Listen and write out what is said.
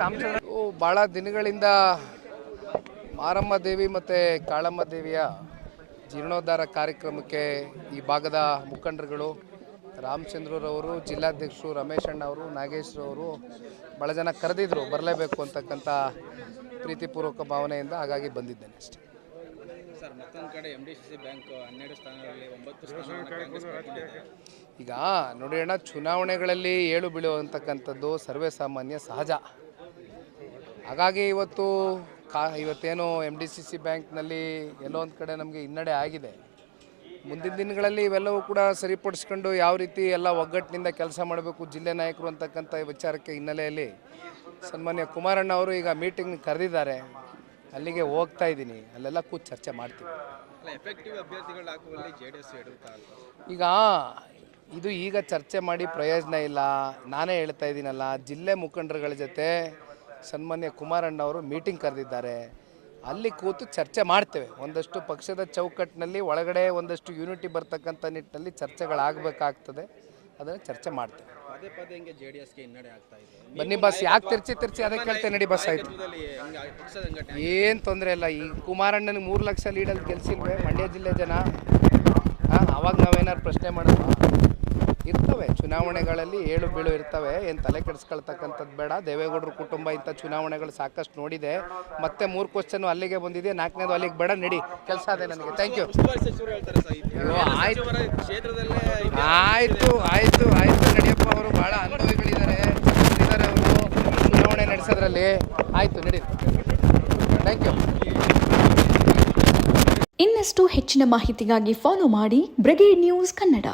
ರಾಮಚಂದ್ರ ಭಾಳ ದಿನಗಳಿಂದ ಮಾರಮ್ಮ ದೇವಿ ಮತ್ತು ಕಾಳಮ್ಮ ದೇವಿಯ ಜೀರ್ಣೋದ್ಧಾರ ಕಾರ್ಯಕ್ರಮಕ್ಕೆ ಈ ಭಾಗದ ಮುಖಂಡರುಗಳು ರಾಮಚಂದ್ರರವರು, ಜಿಲ್ಲಾಧ್ಯಕ್ಷರು ರಮೇಶ್ ಅಣ್ಣ ಅವರು, ನಾಗೇಶ್ರವರು ಭಾಳ ಜನ ಕರೆದಿದ್ರು, ಬರಲೇಬೇಕು ಅಂತಕ್ಕಂಥ ಪ್ರೀತಿಪೂರ್ವಕ ಭಾವನೆಯಿಂದ ಹಾಗಾಗಿ ಬಂದಿದ್ದೇನೆ ಅಷ್ಟೇ. ಸರ್, ಮತ್ತೊಂದು ಕಡೆ MDCC ಬ್ಯಾಂಕ್ 12 ಸ್ಥಾನಗಳಲ್ಲಿ 9 ಸ್ಥಾನವನ್ನು ಈಗ ನೋಡಿ ಅಣ್ಣ, ಚುನಾವಣೆಗಳಲ್ಲಿ ಏಳು ಬೀಳುವಂತಕ್ಕಂಥದ್ದು ಸರ್ವೇ ಸಾಮಾನ್ಯ ಸಹಜ. ಹಾಗಾಗಿ ಇವತ್ತೇನು MDCC ಬ್ಯಾಂಕ್ನಲ್ಲಿ ಎಲ್ಲೋ ಒಂದು ಕಡೆ ನಮಗೆ ಹಿನ್ನಡೆ ಆಗಿದೆ. ಮುಂದಿನ ದಿನಗಳಲ್ಲಿ ಇವೆಲ್ಲವೂ ಕೂಡ ಸರಿಪಡಿಸ್ಕೊಂಡು ಯಾವ ರೀತಿ ಎಲ್ಲ ಒಗ್ಗಟ್ಟಿನಿಂದ ಕೆಲಸ ಮಾಡಬೇಕು ಜಿಲ್ಲೆ ನಾಯಕರು ಅಂತಕ್ಕಂಥ ವಿಚಾರಕ್ಕೆ ಹಿನ್ನೆಲೆಯಲ್ಲಿ ಸನ್ಮಾನ್ಯ ಕುಮಾರಣ್ಣ ಅವರು ಈಗ ಮೀಟಿಂಗ್ ಕರೆದಿದ್ದಾರೆ. ಅಲ್ಲಿಗೆ ಹೋಗ್ತಾ ಇದ್ದೀನಿ, ಅಲ್ಲೆಲ್ಲ ಕೂತು ಚರ್ಚೆ ಮಾಡ್ತೀವಿ. ಈಗ ಚರ್ಚೆ ಮಾಡಿ ಪ್ರಯೋಜನ ಇಲ್ಲ. ನಾನೇ ಹೇಳ್ತಾ ಇದ್ದೀನಲ್ಲ, ಜಿಲ್ಲೆ ಮುಖಂಡರುಗಳ ಜೊತೆ ಸನ್ಮಾನ್ಯ ಕುಮಾರಣ್ಣ ಅವರು ಮೀಟಿಂಗ್ ಕರೆದಿದ್ದಾರೆ. ಅಲ್ಲಿ ಕೂತು ಚರ್ಚೆ ಮಾಡ್ತೇವೆ. ಒಂದಷ್ಟು ಪಕ್ಷದ ಚೌಕಟ್ಟಿನಲ್ಲಿ ಒಳಗಡೆ ಒಂದಷ್ಟು ಯೂನಿಟಿ ಬರ್ತಕ್ಕಂಥ ನಿಟ್ಟಿನಲ್ಲಿ ಚರ್ಚೆಗಳಾಗಬೇಕಾಗ್ತದೆ. ಅದನ್ನು ಚರ್ಚೆ ಮಾಡ್ತೇವೆ. ಬನ್ನಿ ಬಸ್, ಯಾಕೆ ತಿರ್ಚಿ ಅದೇ ಕೇಳ್ತೇನೆ. ನಡಿ ಬಸ್ ಆಯ್ತು, ಏನು ತೊಂದರೆ ಇಲ್ಲ. ಈ ಕುಮಾರಣ್ಣನಿಗೆ 3 ಲಕ್ಷ ಲೀಡಲ್ಲಿ ಗೆಲ್ಸಿಲ್ವೇ ಮಂಡ್ಯ ಜಿಲ್ಲೆ ಜನ? ಅವಾಗ ನಾವೇನಾದ್ರು ಪ್ರಶ್ನೆ ಮಾಡೋದು? ಇರ್ತವೆ ಚುನಾವಣೆಗಳಲ್ಲಿ, ಏಳು ಬೀಳು ಇರ್ತವೆ. ಏನು ತಲೆ ಕೆಡಿಸ್ಕೊಳ್ತಕ್ಕಂಥದ್ದು ಬೇಡ. ದೇವೇಗೌಡರ ಕುಟುಂಬ ಇಂಥ ಚುನಾವಣೆಗಳು ಸಾಕಷ್ಟು ನೋಡಿದೆ. ಮತ್ತೆ 3 ಕ್ವಶನ್ ಅಲ್ಲಿಗೆ ಬಂದಿದೆ, 4ನೇದು ಅಲ್ಲಿಗೆ ಬೇಡ. ನಡಿ, ಕೆಲಸ ಅದೇ ನನಗೆ. Thank you. ಆಯ್ತು ನಡಿಯಪ್ಪ, ಅವರು ಭಾಳ ಅನುಭವಿಗಳಿದ್ದಾರೆ ಅವರು ಚುನಾವಣೆ ನಡೆಸೋದ್ರಲ್ಲಿ. ಆಯ್ತು, ನಡಿ. Thank you. ಇನ್ನಷ್ಟು ಹೆಚ್ಚಿನ ಮಾಹಿತಿಗಾಗಿ ಫಾಲೋ ಮಾಡಿ ಬ್ರಿಗೇಡ್ ನ್ಯೂಸ್ ಕನ್ನಡ.